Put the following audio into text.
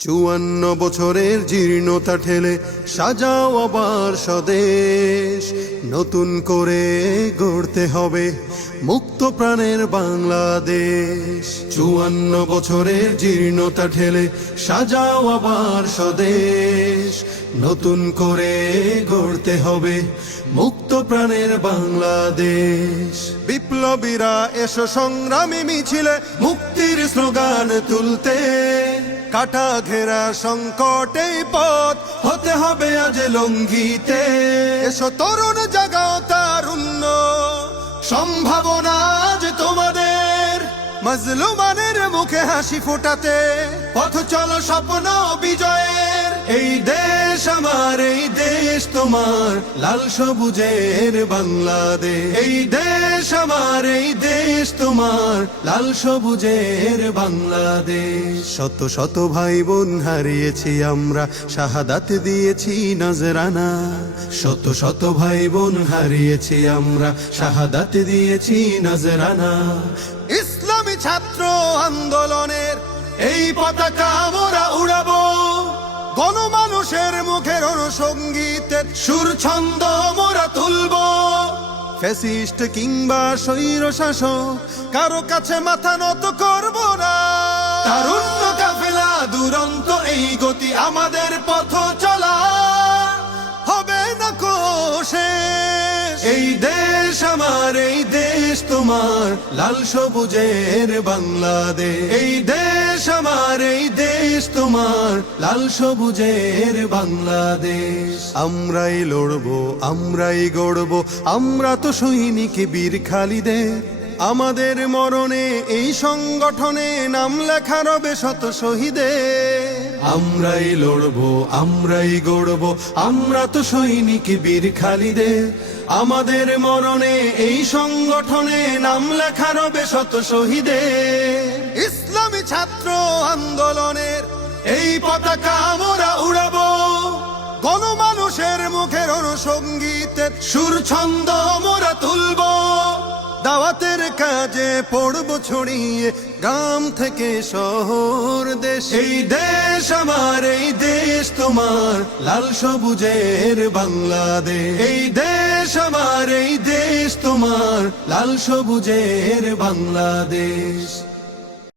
54 বছরের জীর্ণতা ঠেলে সাজাও আবার স্বদেশ, নতুন করে গড়তে হবে মুক্ত প্রাণের বাংলাদেশ। 54 বছরের জীর্ণতা ঠেলে সাজাও আবার স্বদেশ, নতুন করে গড়তে হবে মুক্ত প্রাণের বাংলাদেশ। বিপ্লবীরা এসো সংগ্রামী মিছিলে মুক্তির স্লোগান তুলতে, কাটা ঘেরা সংকটে পথ হতে হবে আজ লঙ্ঘিতে। এসো তরুণ জাগাও তারুণ্য সম্ভাবনা আজ তোমাদের, মাজলুমানের মুখে হাসি ফোটাতে পথ চলো স্বপ্ন বিজয়ের। এই দেশ আমার, এই দেশ তোমার, লাল সবুজের বাংলাদেশ। এই দেশ আমার, এই দেশ তোমার, লাল সবুজের বাংলাদেশ। শত শত ভাই বোন হারিয়েছি আমরা, শাহাদাত দিয়েছি নজরানা। শত শত ভাই বোন হারিয়েছি আমরা, শাহাদাত দিয়েছি নজরানা। ইসলামী ছাত্র আন্দোলনের এই পতাকা আমরা উড়াবো, গণমানুষের মুখের অনুসঙ্গীতের সুর ছন্দ মোরা তুলবো। ফ্যাসিস্ট কিংবা স্বৈর শাসক কারো কাছে মাথা নত করব না। তারুণ্য কাফেলা দুরন্ত এই গতি, আমাদের পথ চলা হবে না শেষ। এই দেশ আমার, এই দেশ তোমার, লাল সবুজের বাংলাদেশ। এই দেশ আমার, এই দেশ তোমার, লাল সবুজের বাংলাদেশ। আমরাই লড়বো, আমরাই গড়বো, আমরা তো সৈনিক বীর খালিদের। আমাদের মরণে এই সংগঠনে নাম লেখা রবে শত শহীদের। আমরাই লড়বো, আমরাই গড়বো, আমরা তো সৈনিক বীর খালিদের। আমাদের মরণে এই সংগঠনে নাম লেখা রবে শত শহীদের। ইসলামী ছাত্র আন্দোলনের এই পতাকা আমরা উড়াবো, গণমানুষের মুখের অনুসঙ্গীতের সুর ছন্দ মোরা তুলবো। দাওয়াতের কাজে পড়বো ছড়িয়ে গ্রাম থেকে শহর দেশ। এই দেশ আমার, এই দেশ তোমার, লাল সবুজের বাংলাদেশ। এই দেশ আমার, এই দেশ তোমার, লাল সবুজের বাংলাদেশ।